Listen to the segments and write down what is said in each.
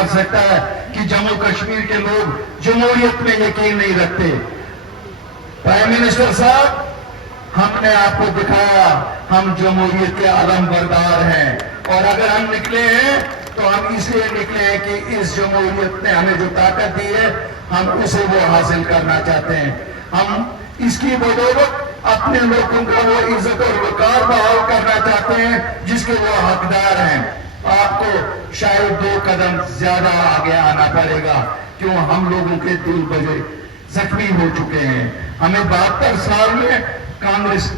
کر سکتا ہے کہ جموں کشمیر کے لوگ جمہوریت میں یقین نہیں رکھتے. پرائم منسٹر صاحب، ہم نے آپ کو دکھایا ہم جمہوریت کے علم بردار ہیں، اور اگر ہم نکلے ہیں تو ہم اس لیے نکلے ہیں کہ اس جمہوریت نے ہمیں جو طاقت دی ہے ہم اسے وہ حاصل کرنا چاہتے ہیں. ہم اس کی بدولت اپنے لوگوں کا وہ عزت اور وقار بحال کرنا چاہتے ہیں جس کے وہ حقدار ہیں. آپ کو شاید 2 قدم زیادہ آگے آنا پڑے گا، کیوں ہم لوگوں کے دل بجے زخمی ہو چکے ہیں. ہمیں 72 سال میں کانگریس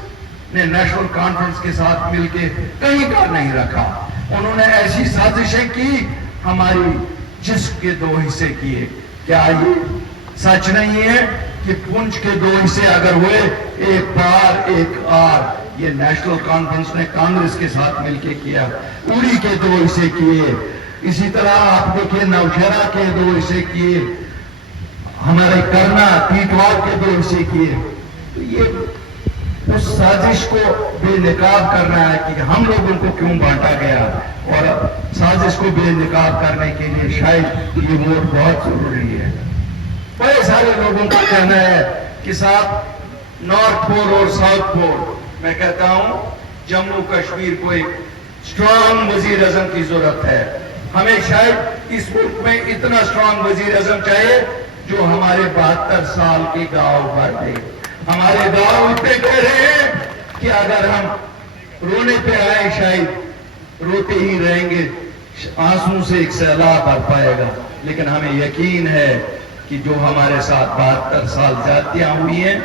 نے نیشنل کانفرنس کے ساتھ مل کے کہیں کا نہیں رکھا. انہوں نے ایسی سازشیں کی، ہماری جسم کے 2 حصے کیے. کیا یہ سچ نہیں ہے کہ پنچ کے 2 حصے اگر ہوئے، ایک پار ایک آر؟ یہ نیشنل کانفرنس نے کانگریس کے ساتھ مل کے کیا. پوری کے 2 حصے کیے. اسی طرح آپ دیکھیں نوشہرہ کے 2 حصے کیے، ہمارے کرنا ٹیٹوار کے 2 حصے کیے. تو یہ اس سازش کو بے نقاب کرنا ہے کہ ہم لوگوں کو کیوں بانٹا گیا، اور سازش کو بے نقاب کرنے کے لیے شاید یہ ووٹ بہت ضروری ہے. بڑے سارے لوگوں کا کہنا ہے کہ صاحب نارتھ پول اور ساؤتھ پول، میں کہتا ہوں جموں کشمیر کو ایک اسٹرانگ وزیر اعظم کی ضرورت ہے. ہمیں شاید اس ملک میں اتنا اسٹرانگ وزیر اعظم چاہیے جو ہمارے 72 سال کے گاؤں بھر دے. ہمارے گاؤں اتنے کہہ رہے ہیں کہ اگر ہم رونے پہ آئے شاید روتے ہی رہیں گے، آنسوں سے ایک سیلاب بھر پائے گا. لیکن ہمیں یقین ہے کہ جو ہمارے ساتھ 72 سال زیادتیاں ہوئی ہیں،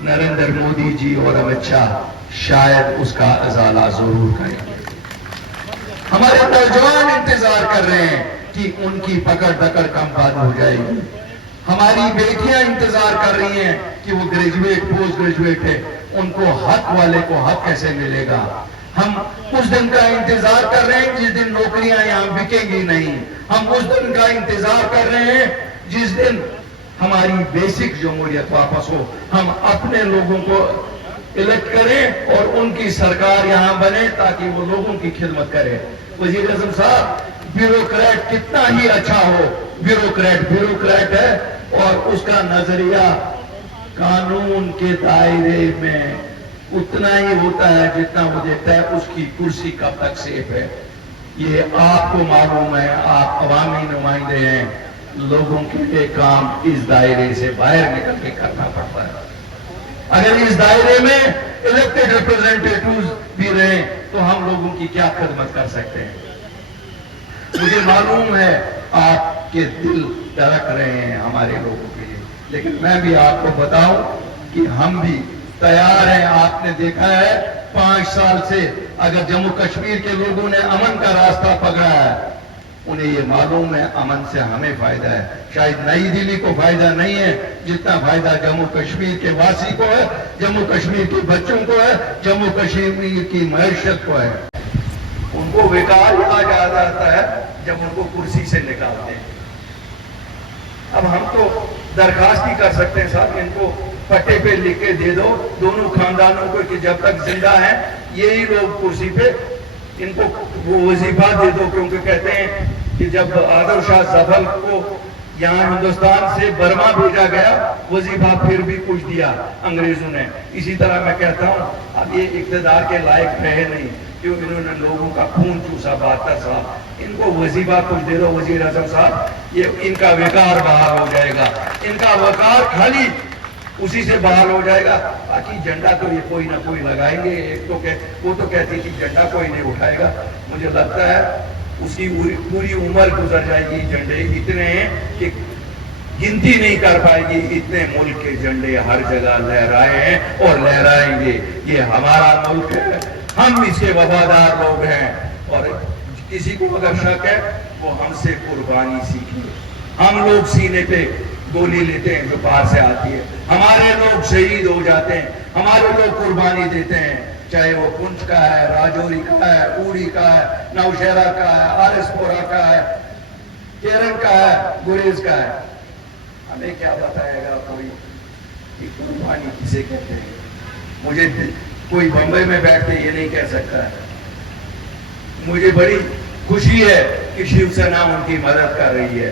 نریندر مودی جی اور امت شاہ شاید اس کا ازالہ ضرور کریں گے. ہمارے نوجوان انتظار کر رہے ہیں کہ ان کی پکڑ دکڑ کم بند ہو جائے گی. ہماری بیٹیاں انتظار کر رہی ہیں کہ وہ گریجویٹ پوسٹ گریجویٹ ہے، ان کو حق والے کو حق کیسے ملے گا. ہم اس دن کا انتظار کر رہے ہیں جس دن نوکریاں یہاں بکیں گی نہیں. ہم اس دن کا انتظار کر رہے ہیں جس دن ہماری بیسک جمہوریت واپس ہو. ہم اپنے لوگوں کو الیکٹ کریں اور ان کی سرکار یہاں بنے تاکہ وہ لوگوں کی خدمت کرے. وزیر اعظم صاحب، بیوروکریٹ کتنا ہی اچھا ہو، بیوروکریٹ ہے، اور اس کا نظریہ قانون کے دائرے میں اتنا ہی ہوتا ہے جتنا وہ دیکھتا ہے اس کی کرسی کب تک سیف ہے. یہ آپ کو معلوم ہے، آپ عوامی نمائندے ہیں. لوگوں کے لیے کام اس دائرے سے باہر نکل کے کرنا پڑتا ہے. اگر اس دائرے میں الیکٹڈ ریپرزینٹیٹیوز بھی رہیں تو ہم لوگوں کی کیا خدمت کر سکتے ہیں. مجھے معلوم ہے آپ کے دل دھڑک رہے ہیں ہمارے لوگوں کے لیے، لیکن میں بھی آپ کو بتاؤں کہ ہم بھی تیار ہیں. آپ نے دیکھا ہے 5 سال سے اگر جموں کشمیر کے لوگوں نے امن کا راستہ پکڑا ہے، انہیں یہ معلوم ہے امن سے ہمیں فائدہ ہے. شاید نئی دلی کو فائدہ نہیں ہے جتنا فائدہ جموں کشمیر کے واسی کو ہے، جموں کشمیر کے بچوں کو ہے، جموں کشمیر کی معیشت کو ہے. ان کو بیکار کہا جاتا ہے جب ان کو کرسی سے نکالتے ہیں. اب ہم تو درخواست ہی کر سکتے ہیں صاحب، ان کو پٹے پہ لکھ کے دے دو دونوں خاندانوں کو کہ جب تک زندہ ہیں یہی لوگ کرسی پہ، ان کو وہ وظیفہ دے دو. کیونکہ کہتے ہیں کہ جب آدر شاہ ظفر کو یہاں ہندوستان سے برما بھیجا گیا، وظیفہ پھر بھی کچھ دیا انگریزوں نے. اسی طرح میں کہتا ہوں اب یہ اقتدار کے لائق رہے نہیں، کیوں انہوں نے لوگوں کا خون چوسا 72 سال. ان کو وظیفہ کچھ دے دو وزیر اعظم صاحب، یہ ان کا وقار بحال ہو جائے گا. ان کا وقار خالی اسی سے بحال ہو جائے گا. باقی جھنڈا تو یہ کوئی نہ کوئی لگائیں گے. ایک تو وہ تو کہتی تھی جھنڈا کوئی نہیں اٹھائے گا. مجھے لگتا ہے اس کی پوری عمر گزر جائے گی. جھنڈے اتنے ہیں کہ گنتی نہیں کر پائے گی. اتنے ملک کے جھنڈے ہر جگہ لہرائے ہیں اور لہرائیں گے. یہ ہمارا ملک ہے، ہم اس کے وفادار لوگ ہیں. اور کسی کو اگر شک ہے وہ ہم سے قربانی سیکھیے. ہم لوگ سینے پہ گولی لیتے ہیں جو باہر سے آتی ہے، ہمارے لوگ شہید ہو جاتے ہیں، ہمارے لوگ قربانی دیتے ہیں. چاہے وہ پنچ کا ہے، راجوری کا ہے، اوڑی کا ہے، نوشہرہ کا ہے، آرس پورہ کا ہے، کیرن کا ہے، گریز کا ہے. ہمیں کیا بتائے گا کوئی کہ قربانی کسے کہتے ہیں. مجھے کوئی بمبئی میں بیٹھ کے یہ نہیں کہہ سکتا ہے. مجھے بڑی خوشی ہے کہ شیو سینا ان کی مدد کر رہی ہے.